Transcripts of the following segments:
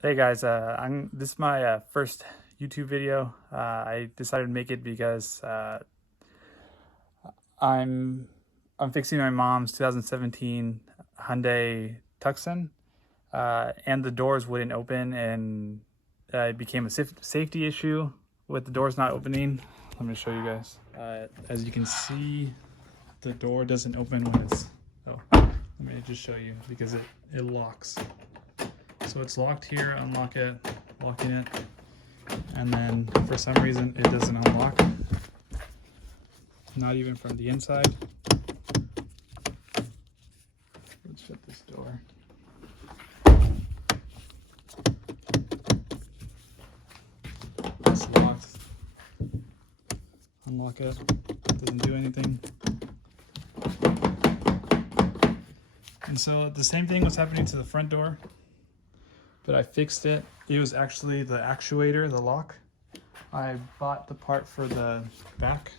Hey guys, this is my first YouTube video. I decided to make it because I'm I'm fixing my mom's 2017 Hyundai Tucson, and the doors wouldn't open, and it became a safety issue with the doors not opening. Let me show you guys. As you can see, the door doesn't open when it's. Oh, let me just show you because it locks. So it's locked here, unlock it, locking it, and then for some reason it doesn't unlock, not even from the inside. Let's shut this door. It's locked. Unlock it, doesn't do anything. And so the same thing was happening to the front door, but I fixed it. It was actually the actuator, the lock. I bought the part for the back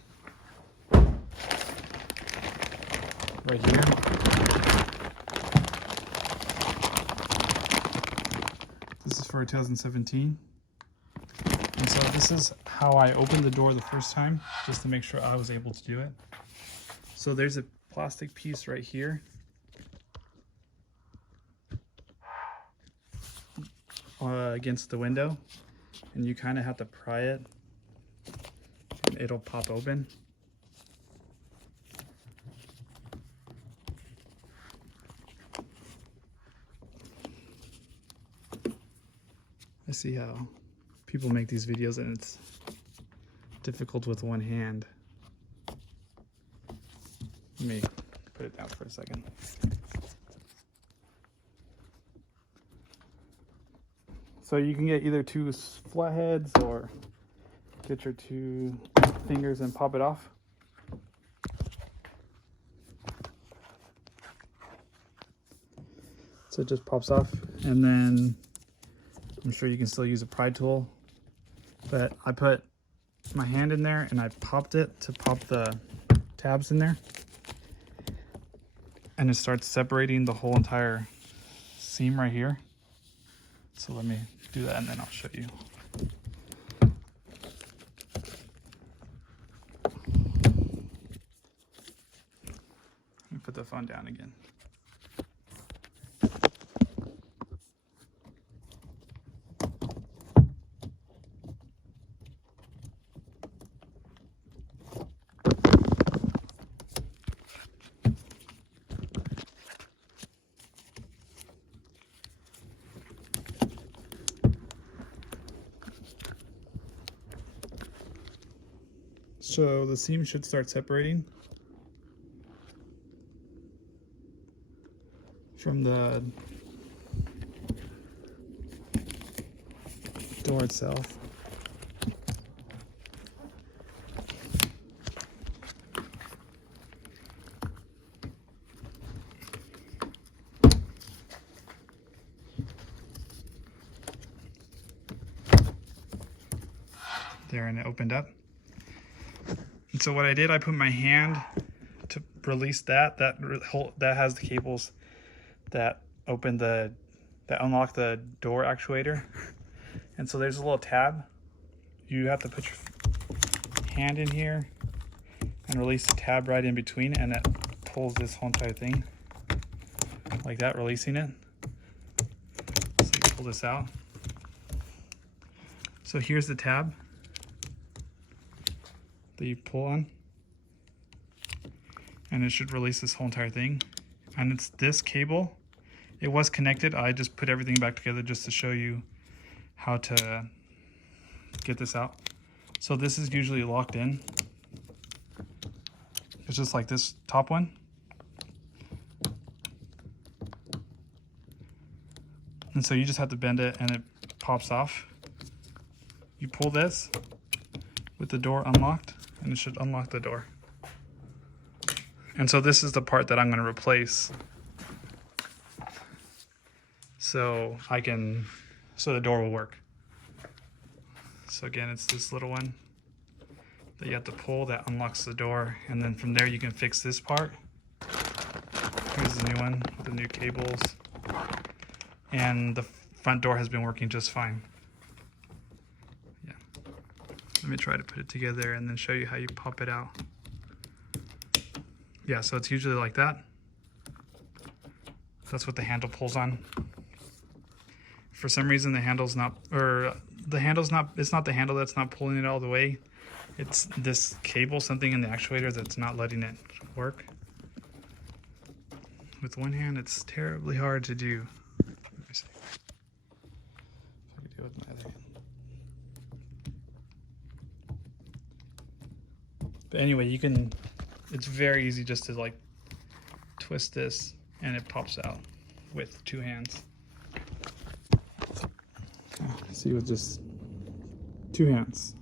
right here. This is for 2017. And so this is how I opened the door the first time, just to make sure I was able to do it. So there's a plastic piece right here. Against the window, and you kind of have to pry it and it'll pop open. I see how people make these videos and it's difficult with one hand. Let me put it down for a second. So you can get either two flatheads or get your two fingers and pop it off. So it just pops off, and then I'm sure you can still use a pry tool, but I put my hand in there and I popped it to pop the tabs in there, and it starts separating the whole entire seam right here. So let me do that and then I'll show you. Let me put the phone down again. So the seam should start separating from the door itself. There, and it opened up. And so what I did, I put my hand to release that has the cables that unlock the door actuator. And so there's a little tab. You have to put your hand in here and release the tab right in between, and it pulls this whole entire thing like that, releasing it. So you pull this out. So here's the tab that you pull on, and it should release this whole entire thing. And it's this cable. It was connected. I just put everything back together just to show you how to get this out. So this is usually locked in. It's just like this top one. And so you just have to bend it and it pops off. You pull this with the door unlocked, and it should unlock the door. And so this is the part that I'm going to replace, so the door will work. So again, it's this little one that you have to pull that unlocks the door, and then from there you can fix this part. Here's the new one with the new cables. And the front door has been working just fine. Yeah. Let me try to put it together and then show you how you pop it out. Yeah, so it's usually like that. That's what the handle pulls on. For some reason the handle's not, or the handle's not, it's not the handle that's not pulling it all the way. It's this cable, something in the actuator that's not letting it work. With one hand, it's terribly hard to do. Let me see if I can do it with my other hand. But anyway, you can, it's very easy just to like twist this and it pops out with two hands. See, with just two hands,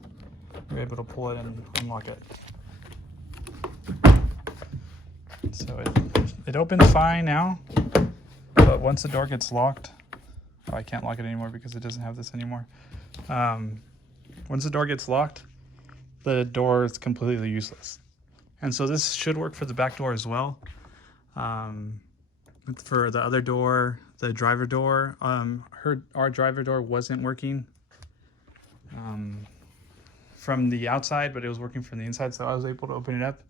you're able to pull it and unlock it. So it opens fine now, but once the door gets locked, oh, I can't lock it anymore because it doesn't have this anymore. Once the door gets locked, the door is completely useless. And so this should work for the back door as well. For the other door, the driver door, our driver door wasn't working from the outside, but it was working from the inside. So I was able to open it up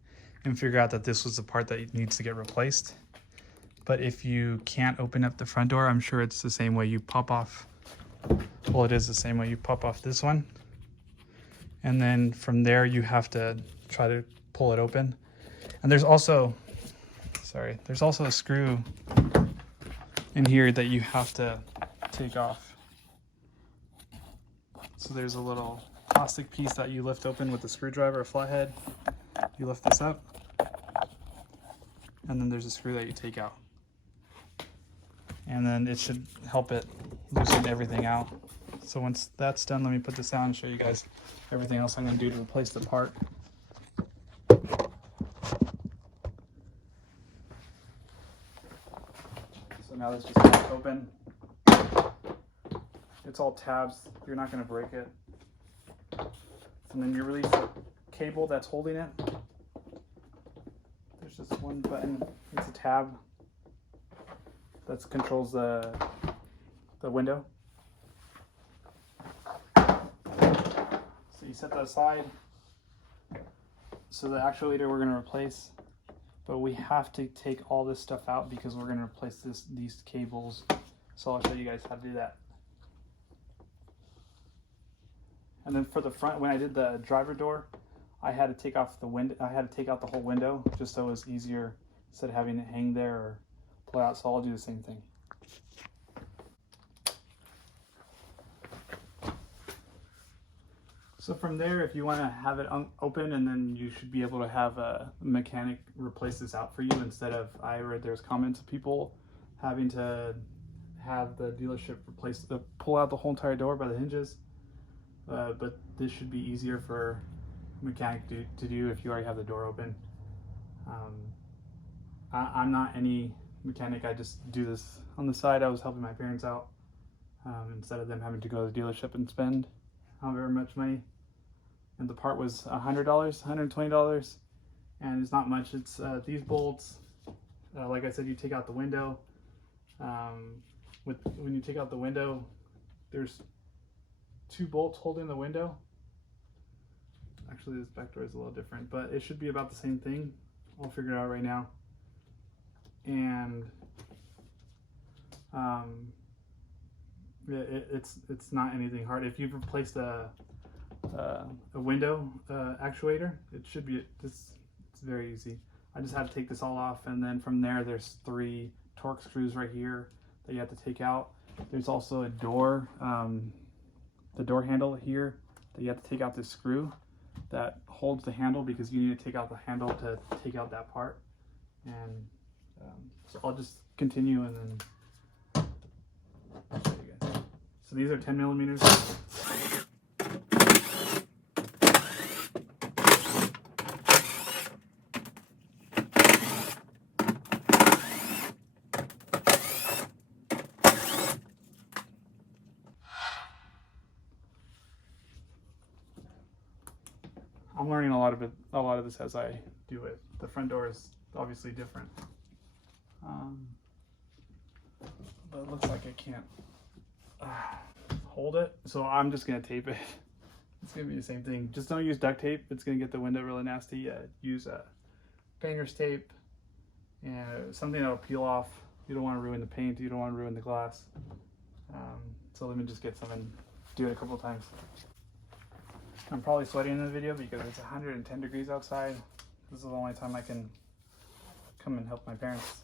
and figure out that this was the part that needs to get replaced. But if you can't open up the front door, I'm sure it's the same way you pop off. Well, it is the same way you pop off this one. And then from there, you have to try to pull it open. And there's also, there's also a screw in here that you have to take off. So there's a little plastic piece that you lift open with a screwdriver, a flathead. You lift this up, and then there's a screw that you take out. And then it should help it loosen everything out. So once that's done, let me put this down and show you guys everything else I'm going to do to replace the part. So now let's just open. It's all tabs. You're not going to break it. And then you release the cable that's holding it. There's just one button. It's a tab that controls the window. So you set that aside. So the actuator we're going to replace, but we have to take all this stuff out because we're going to replace these cables. So I'll show you guys how to do that. And then for the front, when I did the driver door, I had to take off the window. I had to take out the whole window just so it was easier instead of having it hang there or pull it out. So I'll do the same thing. So from there, if you want to have it open, and then you should be able to have a mechanic replace this out for you instead of, I read there's comments of people having to have the dealership pull out the whole entire door by the hinges. But this should be easier for a mechanic to do if you already have the door open. I'm not any mechanic. I just do this on the side. I was helping my parents out instead of them having to go to the dealership and spend however much money. And the part was $100, $120, and it's not much. It's these bolts. Like I said, you take out the window. When you take out the window, there's 2 bolts holding the window. Actually, this back door is a little different, but it should be about the same thing. I'll figure it out right now. And it's not anything hard. If you've replaced a window actuator, it should be it's very easy. I just had to take this all off, and then from there there's 3 torque screws right here that you have to take out. There's also a door, the door handle here that you have to take out this screw that holds the handle, because you need to take out the handle to take out that part. And so I'll just continue and then I'll show you guys. So these are 10 millimeters. I'm learning a lot of this as I do it. The front door is obviously different, but it looks like I can't. hold it. So I'm just gonna tape it. It's gonna be the same thing. Just don't use duct tape. It's gonna get the window really nasty. Use painter's tape and something that'll peel off. You don't want to ruin the paint. You don't want to ruin the glass. So let me just get some and do it a couple of times. I'm probably sweating in the video because it's 110 degrees outside. This is the only time I can come and help my parents.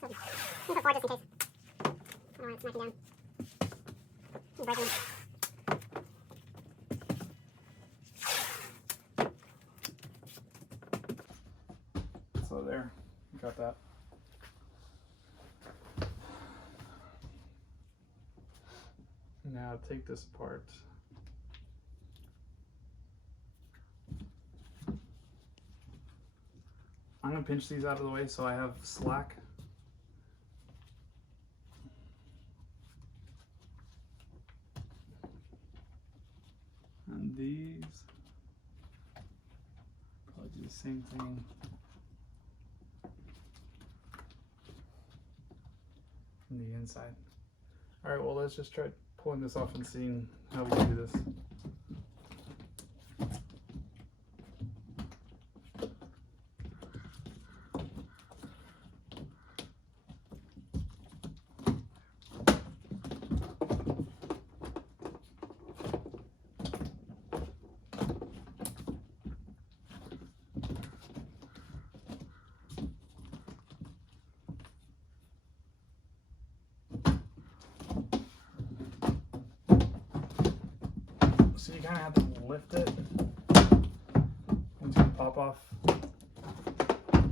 So, before just in case. I don't want it smacking down. Breaking. So there, got that. Now take this apart. I'm gonna pinch these out of the way so I have slack. And these, probably do the same thing. On the inside. All right, well, let's just try pulling this off and seeing how we can do this. So you kind of have to lift it until you pop off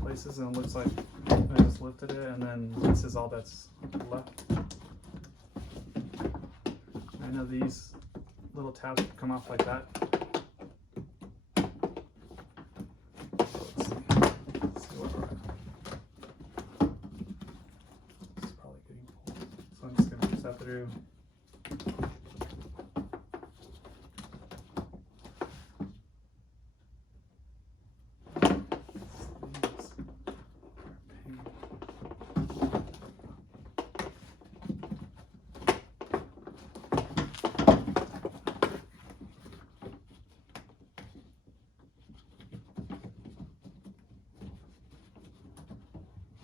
places, and it looks like I just lifted it, and then this is all that's left. I know these little tabs come off like that. So let's see where we're at. This is probably getting pulled. So I'm just going to push that through.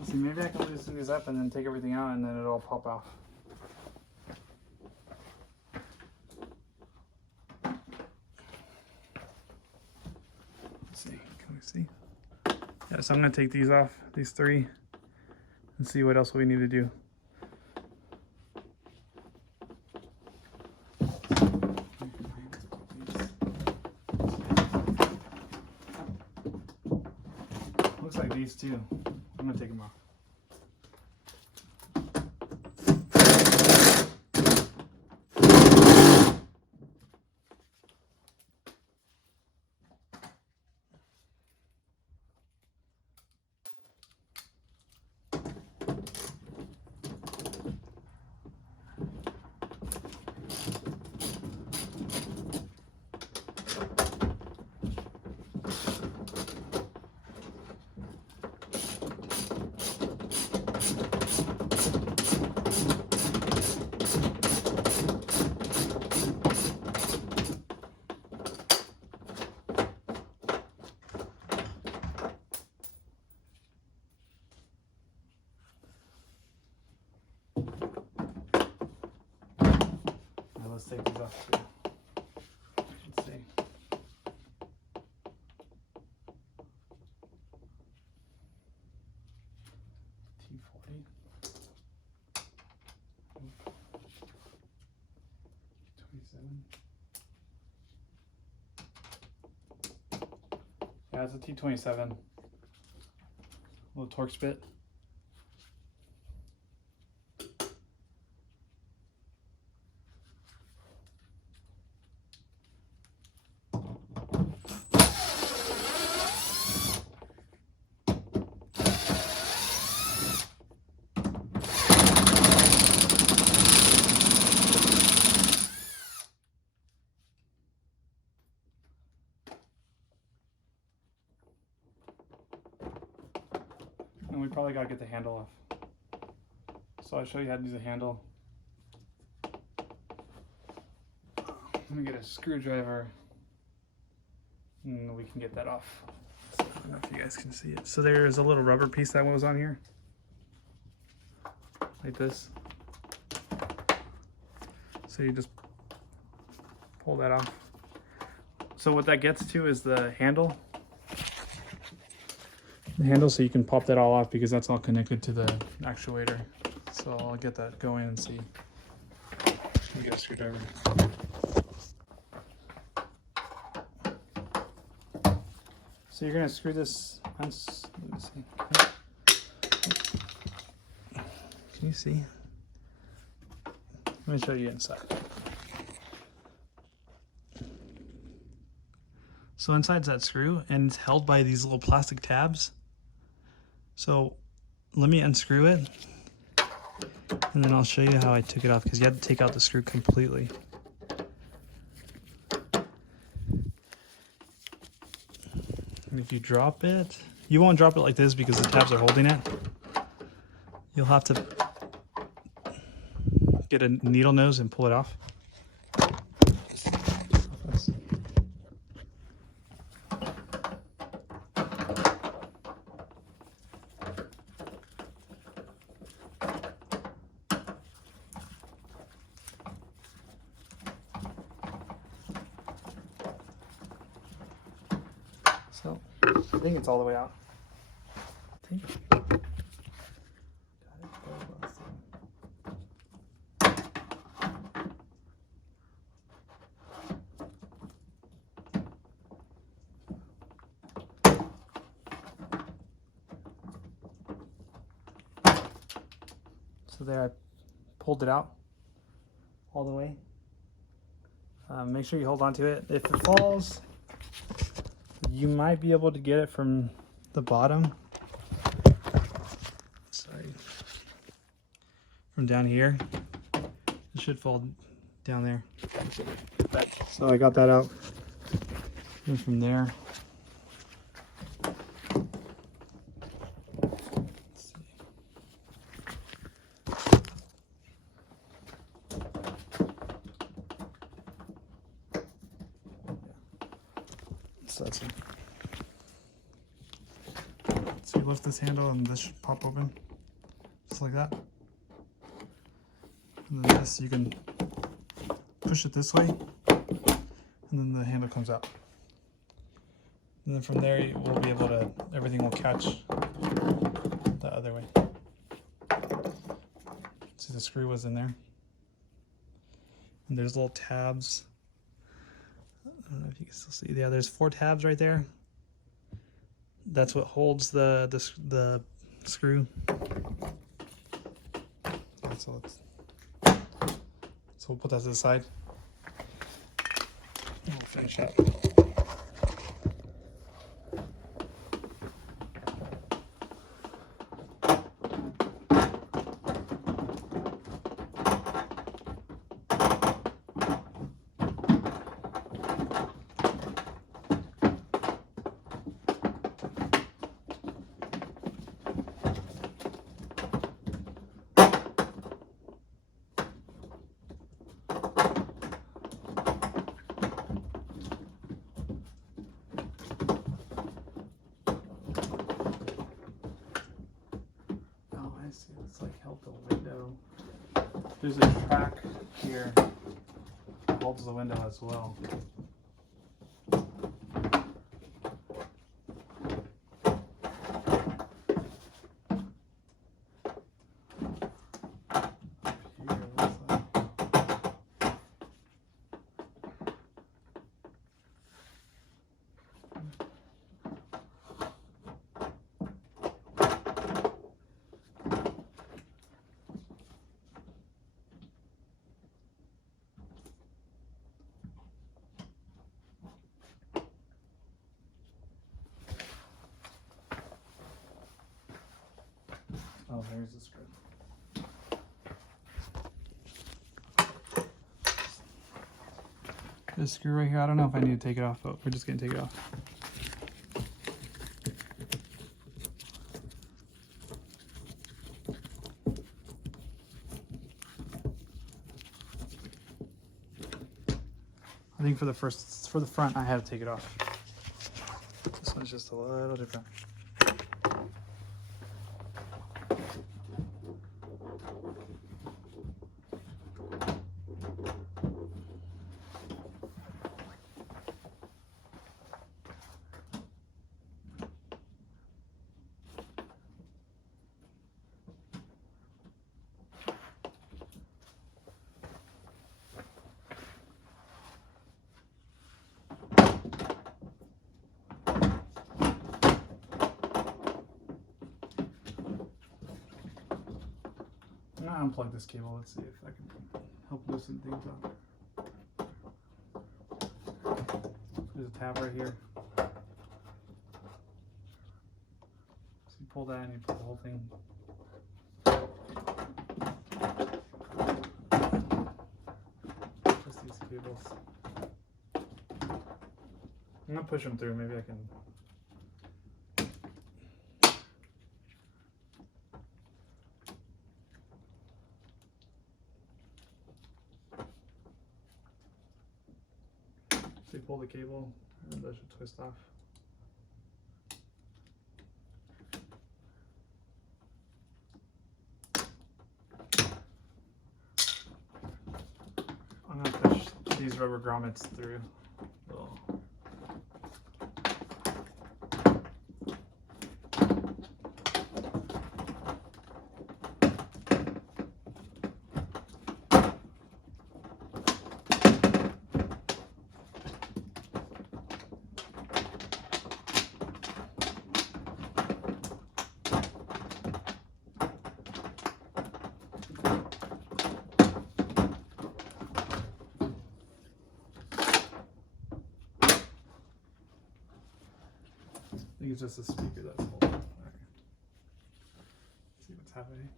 See, maybe I can loosen these up and then take everything out and then it'll all pop off. Let's see, can we see? Yeah, so I'm gonna take these off, these three, and see what else we need to do. Looks like these too. I'm gonna take them off. Let's take these off too. Let's see. T40. T27. Yeah, it's a T27. Little Torx bit. And we probably gotta get the handle off. So I'll show you how to use the handle. Let me get a screwdriver and we can get that off. So I don't know if you guys can see it. So there's a little rubber piece that was on here. Like this. So you just pull that off. So what that gets to is the handle. The handle, so you can pop that all off because that's all connected to the actuator. So I'll get that going and see. Let me get a screwdriver. So you're gonna screw this. Let me see. Can you see? Let me show you inside. So inside's that screw, and it's held by these little plastic tabs. So let me unscrew it, and then I'll show you how I took it off, because you have to take out the screw completely. And if you drop it, you won't drop it like this because the tabs are holding it. You'll have to get a needle nose and pull it off. So I think it's all the way out. I think. So there, I pulled it out all the way. Make sure you hold on to it. If it falls, you might be able to get it from the bottom. Sorry. From down here. It should fall down there. So I got that out. And from there. So that's it. So you lift this handle and this should pop open, just like that. And then this, you can push it this way, and then the handle comes out. And then from there, we'll be able to, everything will catch the other way. See, the screw was in there. And there's little tabs. I don't know if you can still see. Yeah, there's 4 tabs right there. That's what holds the screw. So we'll put that to the side. And we'll finish up. It's like held the window. There's a track here that holds the window as well. Oh, there's the screw. This screw right here, I don't know if I need to take it off, but we're just gonna take it off. think for the front, I had to take it off. This one's just a little different. I'm gonna unplug this cable. Let's see if I can help loosen things up. There's a tab right here. So you pull that and you pull the whole thing. Just these cables. I'm gonna push them through. Maybe I can. So you pull the cable, and that should twist off. I'm gonna push these rubber grommets through. Little. I think it's just a speaker that's holding. Okay. See what's happening.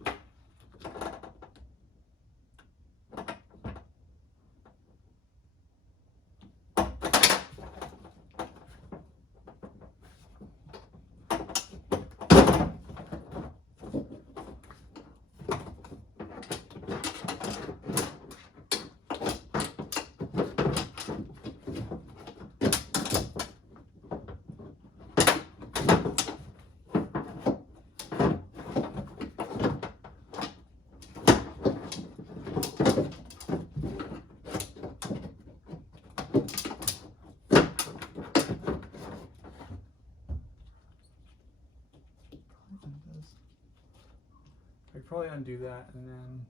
I could probably undo that and then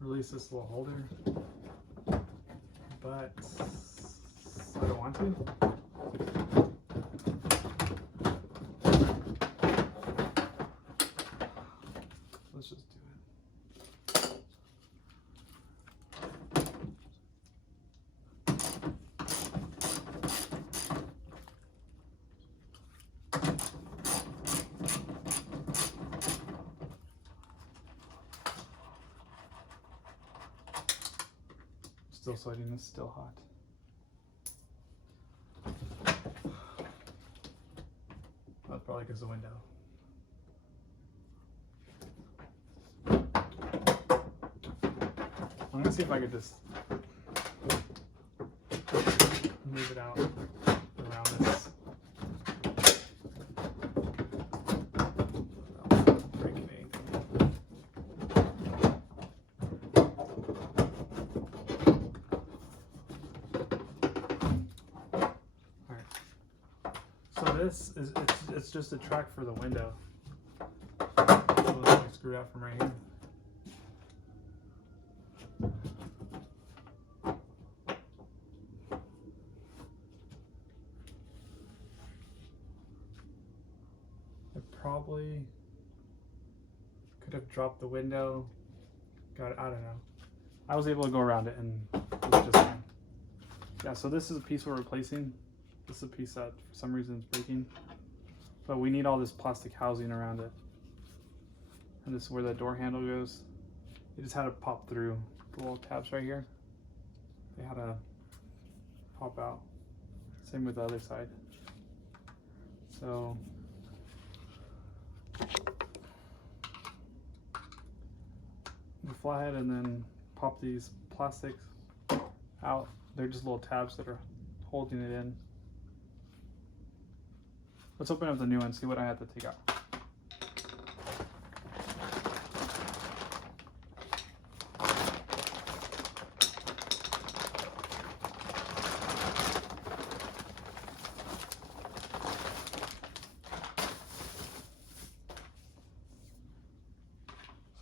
release this little holder, but I don't want to. Let's just do it. Still sweating, it's still hot. That's probably because of the window. I'm gonna see if I could just move it out around this. Without breaking anything. So this is it's just a track for the window. So let me screw it out from right here. I probably could have dropped the window. Got it, I don't know. I was able to go around it and it was just fine. Yeah, so this is a piece we're replacing. This is a piece that for some reason is breaking, but we need all this plastic housing around it. And this is where the door handle goes. It just had to pop through the little tabs right here. They had to pop out. Same with the other side. So the flathead and then pop these plastics out they're just little tabs that are holding it in. Let's open up the new one, see what I have to take out.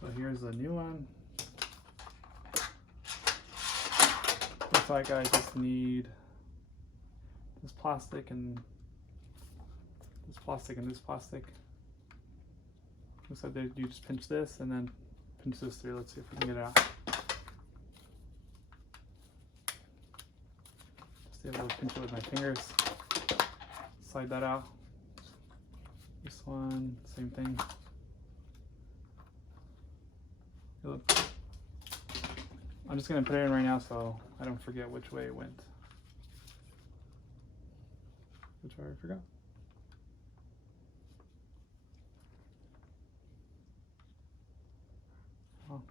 So here's the new one. Looks like I just need this plastic and this plastic and this plastic. Looks like you just pinch this and then pinch this through. Let's see if we can get it out. Just able to pinch it with my fingers. Slide that out. This one, same thing. Look. I'm just gonna put it in right now so I don't forget which way it went. Which way I forgot. Oh.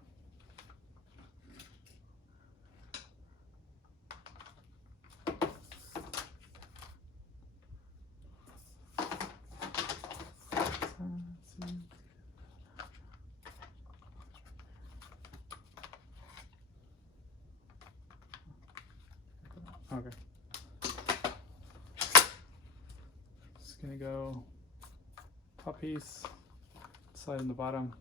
Okay. Just gonna go top piece, slide in the bottom.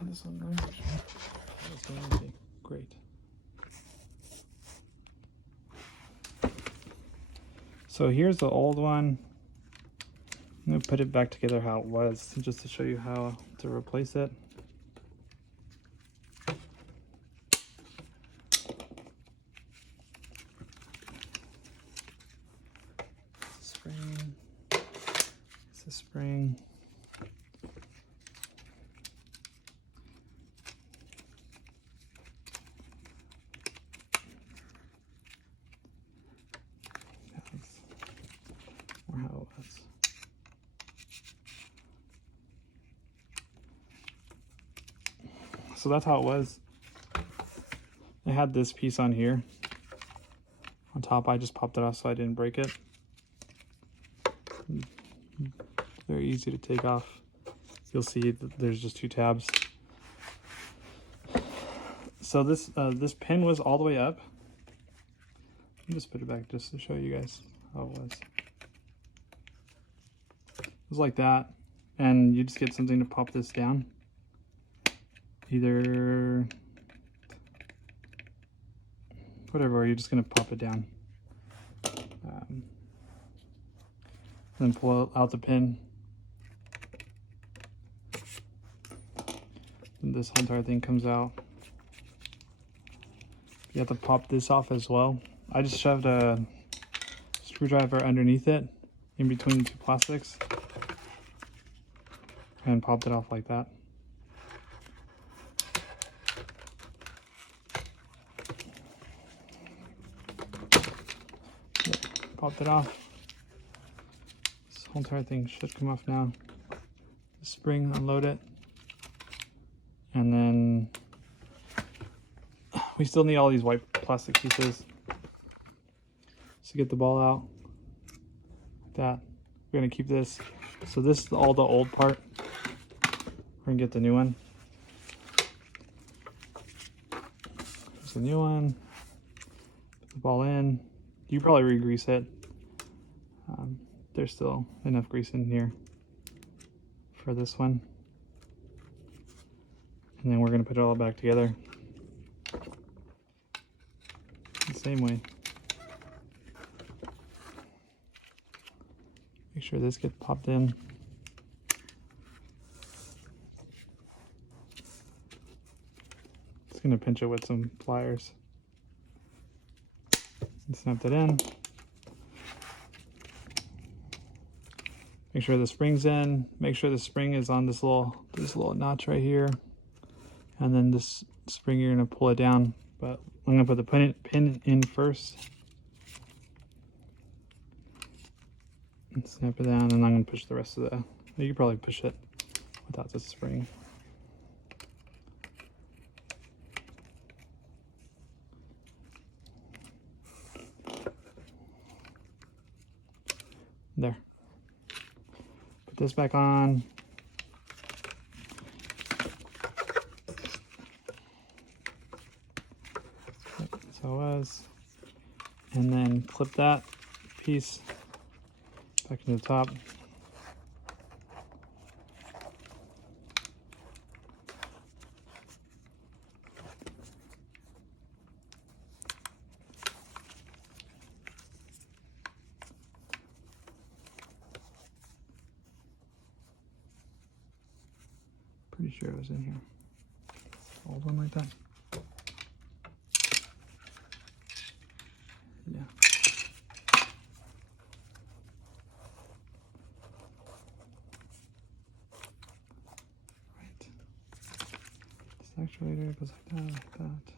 And this one, this one, okay, great. So here's the old one. I'm gonna put it back together how it was, just to show you how to replace it. Spring. It's a spring. Or how it was. So that's how it was. I had this piece on here. On top, I just popped it off so I didn't break it. Very easy to take off. You'll see that there's just two tabs. So this pin was all the way up. Let me just put it back just to show you guys how it was. It was like that, and you just get something to pop this down. Either whatever, or you're just gonna pop it down. Then pull out the pin. And this whole entire thing comes out. You have to pop this off as well. I just shoved a screwdriver underneath it, in between the two plastics, and popped it off like that. Popped it off. This whole entire thing should come off now. The spring, unload it. And then we still need all these white plastic pieces. So get the ball out. Like that. We're gonna keep this. So this is all the old part. We're gonna get the new one. There's the new one. Put the ball in. You probably re-grease it. There's still enough grease in here for this one. And then we're gonna put it all back together the same way. Make sure this gets popped in. Just gonna pinch it with some pliers. And snap that in. Make sure the spring's in. Make sure the spring is on this little notch right here. And then this spring, you're gonna pull it down. But I'm gonna put the pin in first. And snap it down, and I'm gonna push the rest of the, you can probably push it without the spring. There. Put this back on. So it was. And then clip that piece back into the top. Pretty sure it was in here. Old one like that. Yeah. Right. This actuator goes like that, like that.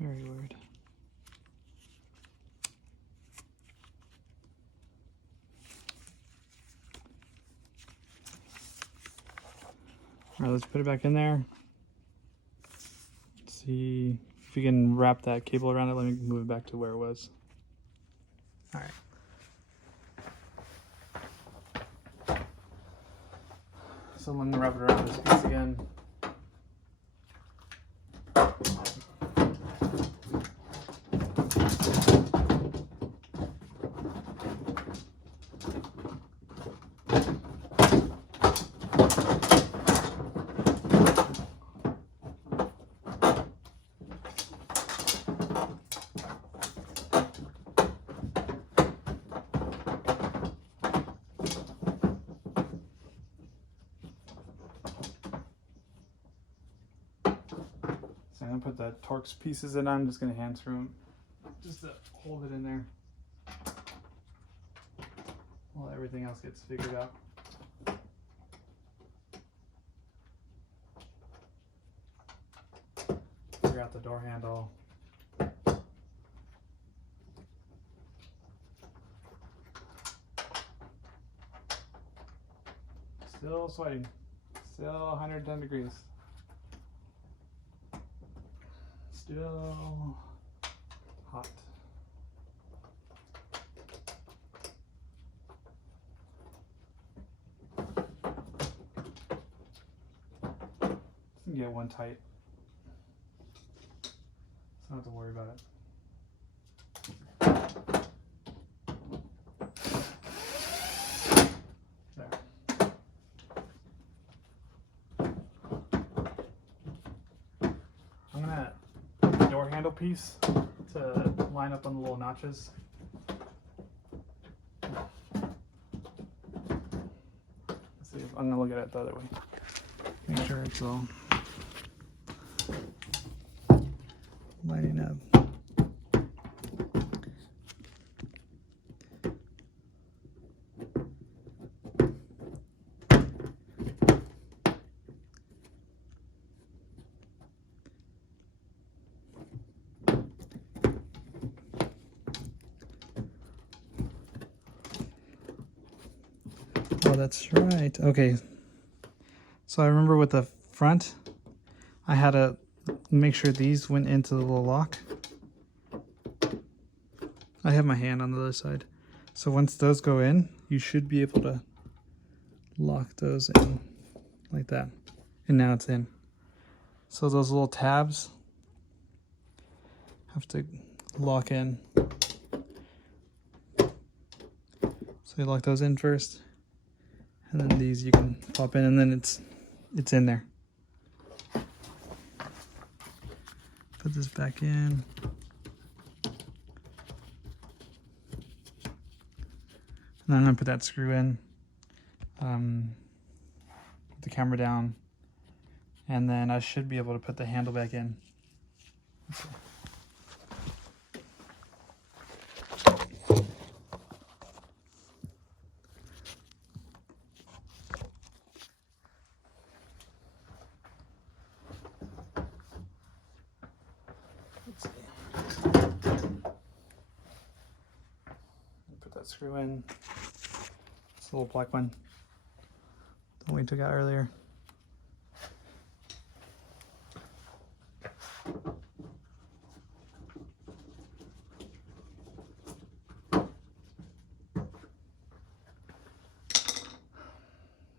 Very weird. All right, let's put it back in there. Let's see if we can wrap that cable around it. Let me move it back to where it was. All right. So let me wrap it around this piece again. So I'm gonna put the Torx pieces in. I'm just gonna hand screw them just to hold it in there while everything else gets figured out. Figure out the door handle. Still sweating. Still 110 degrees. Still hot. Get one tight. So I don't have to worry about it. There. I'm gonna the door handle piece to line up on the little notches. Let's see, I'm gonna look at it the other way. Make sure it's all lining up. Oh, that's right. Okay. So I remember with the front, I had to make sure these went into the little lock. I have my hand on the other side. So once those go in, you should be able to lock those in like that. And now it's in. So those little tabs have to lock in. So you lock those in first. And then these you can pop in, and then it's in there. Put this back in. And then I'm gonna put that screw in. Put the camera down And then I should be able to put the handle back in. Let's see. Let's see. Put that screw in. It's a little black one. The one we took out earlier.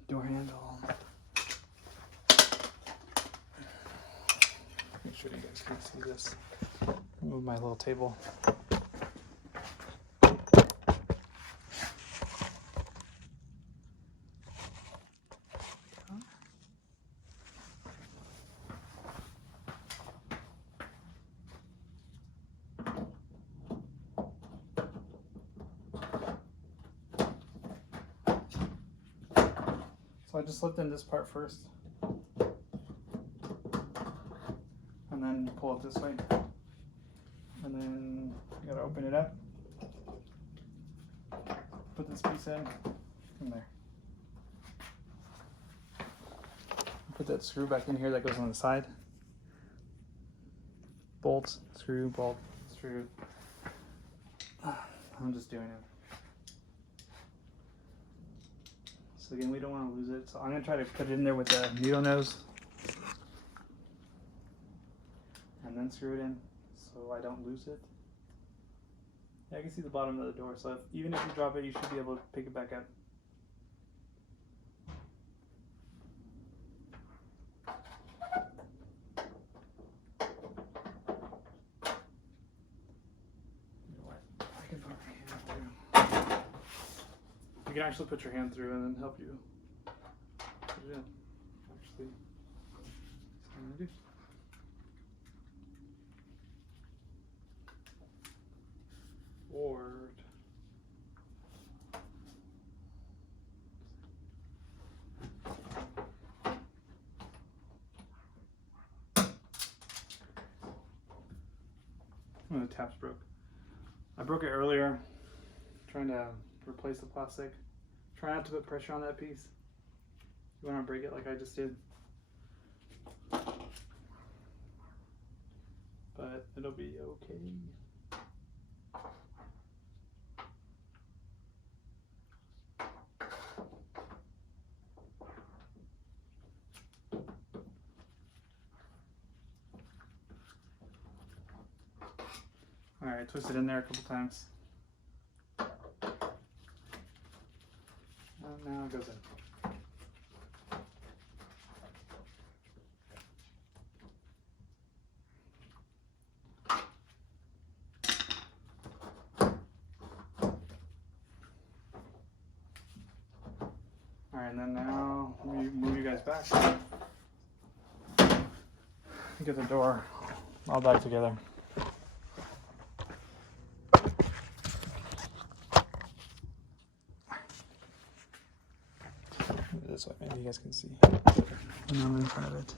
Door handle. Make sure you guys can see this. Move my little table. So I just slipped in this part first, and then you pull it this way, and then you gotta open it up, put this piece in there. Put that screw back in here that goes on the side. Bolt, screw, bolt, screw. I'm just doing it. So again, we don't want to lose it. So I'm going to try to put it in there with the needle nose. And then screw it in so I don't lose it. Yeah, I can see the bottom of the door. So even if you drop it, you should be able to pick it back up. I can put my hand through. You can actually put your hand through and then help you put it in. Actually, that's what I'm gonna do. Forward. Oh, the taps broke. I broke it earlier trying to replace the plastic. Try not to put pressure on that piece. You want to break it like I just did. But it'll be okay. Alright, twist it in there a couple times. Now it goes in. Alright, and then now move you guys back. Get the door all back together. This way, maybe you guys can see. And I'm in front of it.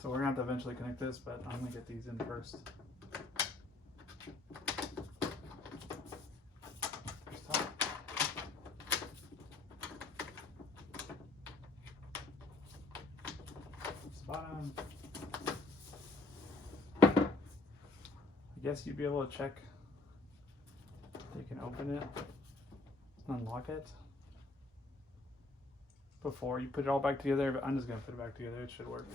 So we're gonna have to eventually connect this, but I'm gonna get these in first. First top. This bottom. I guess you'd be able to check. You can open it, unlock it before you put it all back together, but I'm just gonna put it back together. It should work.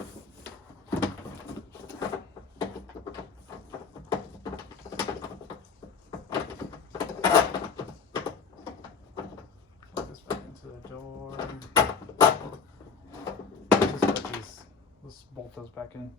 Plug this back into the door. Just put these, let's bolt those back in.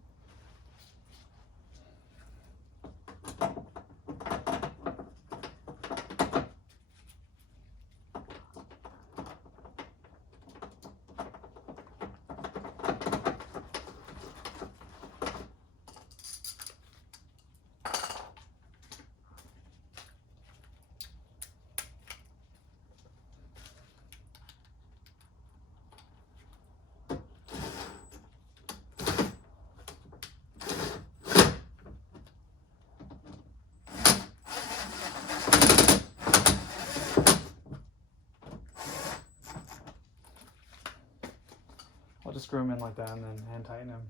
I'll just screw them in like that and then hand tighten them.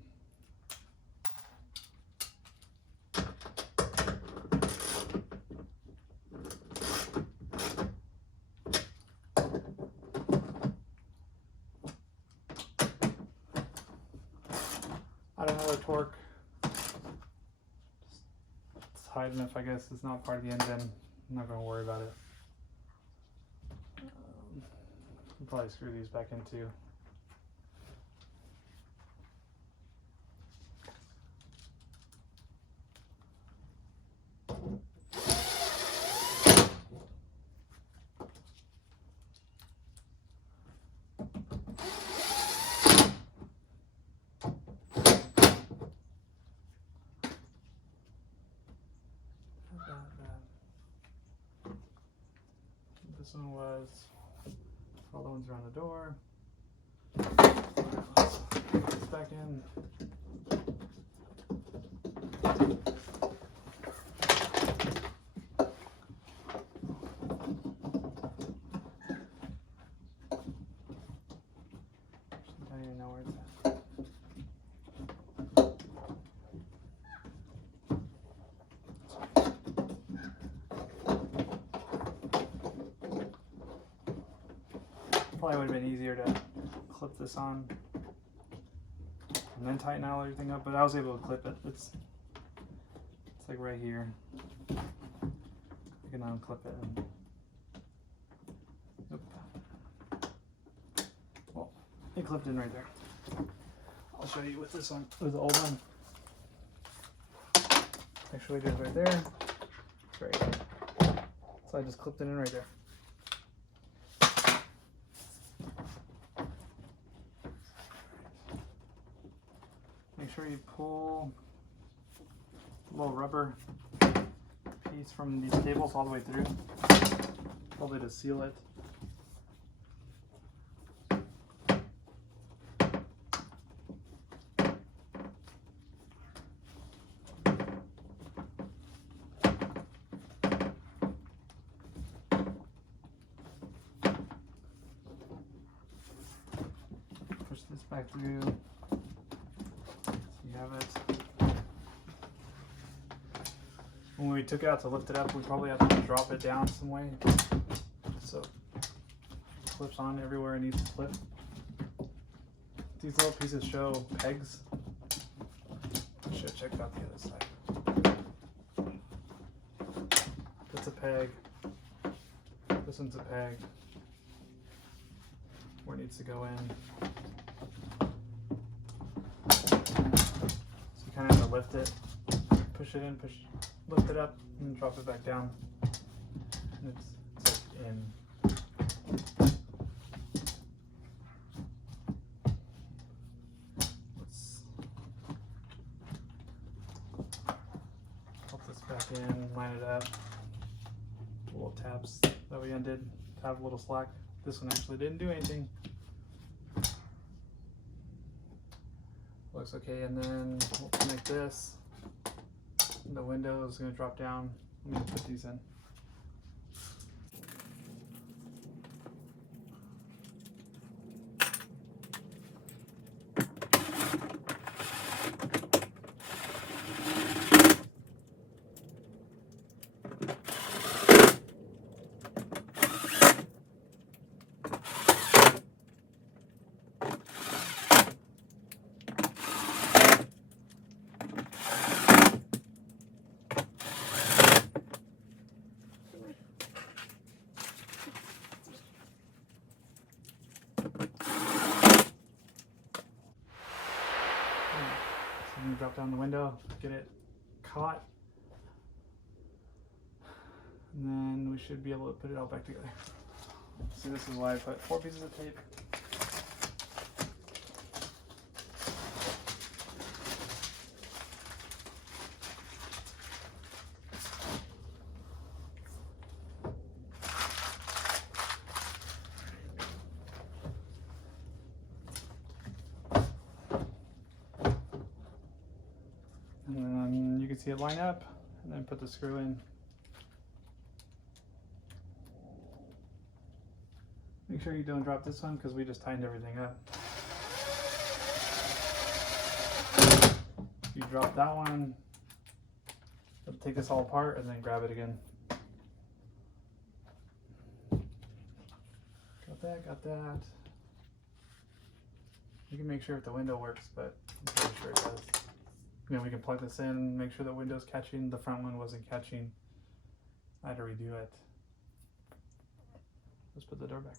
I don't know the torque. It's high enough, I guess. It's not part of the engine. I'm not going to worry about it. I'll probably screw these back in too. This one was all the ones around the door. Let's put this back in. I don't even know where it's at. Probably would have been easier to clip this on and then tighten all everything up, but I was able to clip it. It's like right here. I can unclip it and nope. Well, it clipped in right there. I'll show you with this one, with the old one. Actually, it is right there. It's right here. So I just clipped it in right there. Make sure you pull a little rubber piece from these cables all the way through, probably to seal it. Push this back through. Have it. When we took it out to lift it up, we probably have to drop it down some way so it clips on everywhere it needs to clip. These little pieces show pegs. I should have checked out the other side. That's a peg. This one's a peg. Where it needs to go in. Kind of lift it, push it in, lift it up, and drop it back down. And it's like in. Let's pop this back in, line it up. Little tabs that we undid have a little slack. This one actually didn't do anything. Looks okay, and then we'll connect this. The window is going to drop down. I'm going to put these in. Drop down the window, get it caught, and then we should be able to put it all back together. See, this is why I put 4 pieces of tape. And then you can see it line up, and then put the screw in. Make sure you don't drop this one because we just tightened everything up. you drop that one, it'll take this all apart and then grab it again. Got that. You can make sure if the window works, but I'm pretty sure it does. You know, we can plug this in, make sure the window's catching. The front one wasn't catching. I had to redo it. Let's put the door back.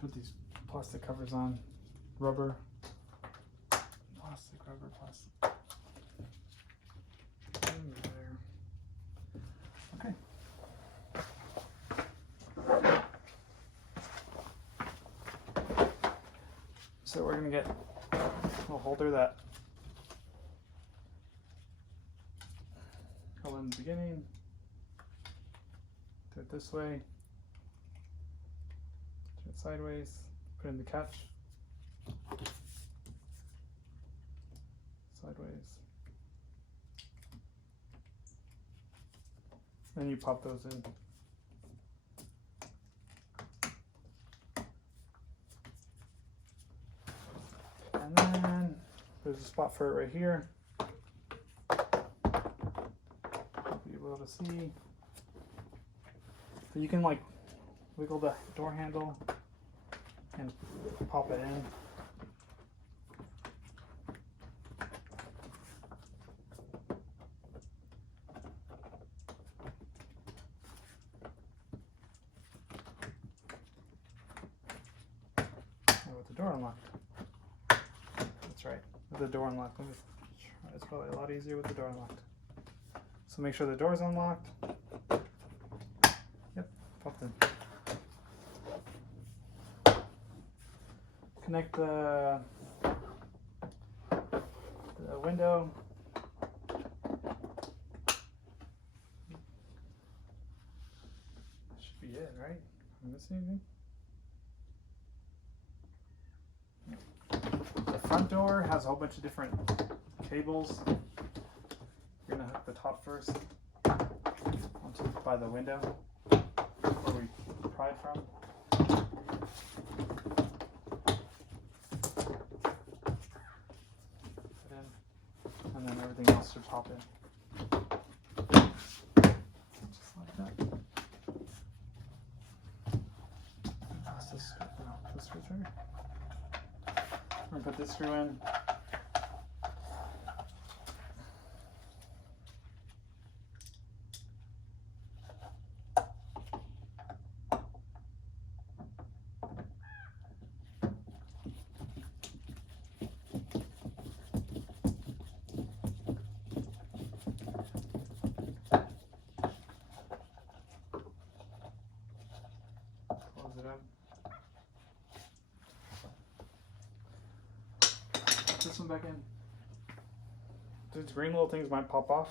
Put these plastic covers on. Rubber. Plastic, rubber, plastic. There. Okay. So we're gonna get a little holder that go in the beginning. Do it this way. Turn it sideways. Put it in the catch. Sideways. Then you pop those in. And then there's a spot for it right here. You'll be able to see. So you can like wiggle the door handle and pop it in. And with the door unlocked. That's right, with the door unlocked. Let me try. It's probably a lot easier with the door unlocked. So make sure the door's unlocked. Yep, popped in. Connect the window. That should be it, right? Am I missing anything? The front door has a whole bunch of different cables. You're gonna hook the top first onto by the window where we pried from. Put in, and then everything else should pop in. Just like that. Pass this screw through. We're gonna put this screw in. Close it up. This one back in. These green little things might pop off.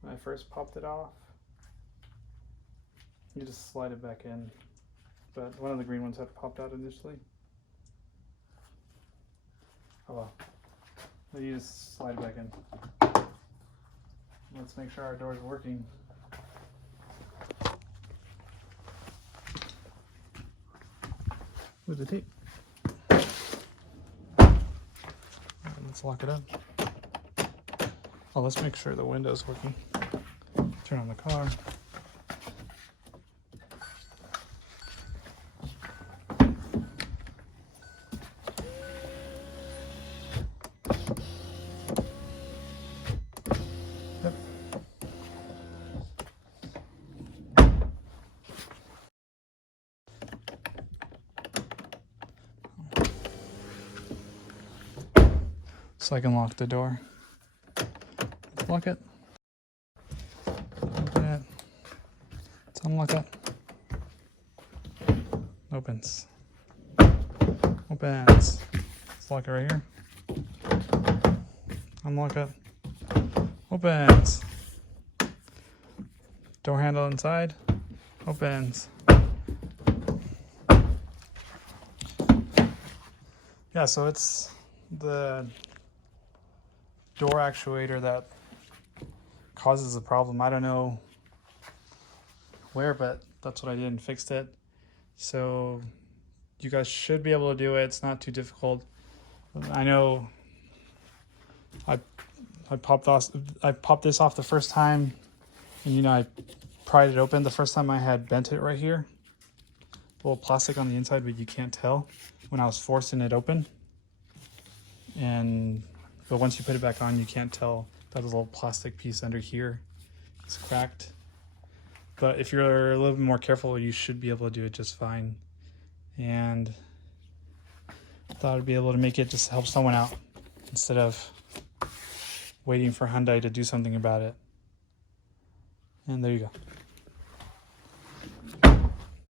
When I first popped it off, you just slide it back in. But one of the green ones had popped out initially. Oh well. But you just slide it back in. Let's make sure our door is working. With the tape. Let's lock it up. Oh, let's make sure the window's working. Turn on the car. Yep. So I can lock the door. Let's lock it. Open it. Let's unlock it. Opens. Opens. Let's lock it right here. Unlock it. Opens. Door handle inside. Opens. Yeah, so it's the door actuator that causes the problem. I don't know where, but that's what I did and fixed it. So you guys should be able to do it. It's not too difficult. I know I popped this off the first time, and you know, I pried it open. The first time I had bent it right here. A little plastic on the inside, but you can't tell when I was forcing it open. But once you put it back on, you can't tell that little plastic piece under here is cracked. But if you're a little bit more careful, you should be able to do it just fine. And I thought I'd be able to make it just help someone out instead of waiting for Hyundai to do something about it. And there you go.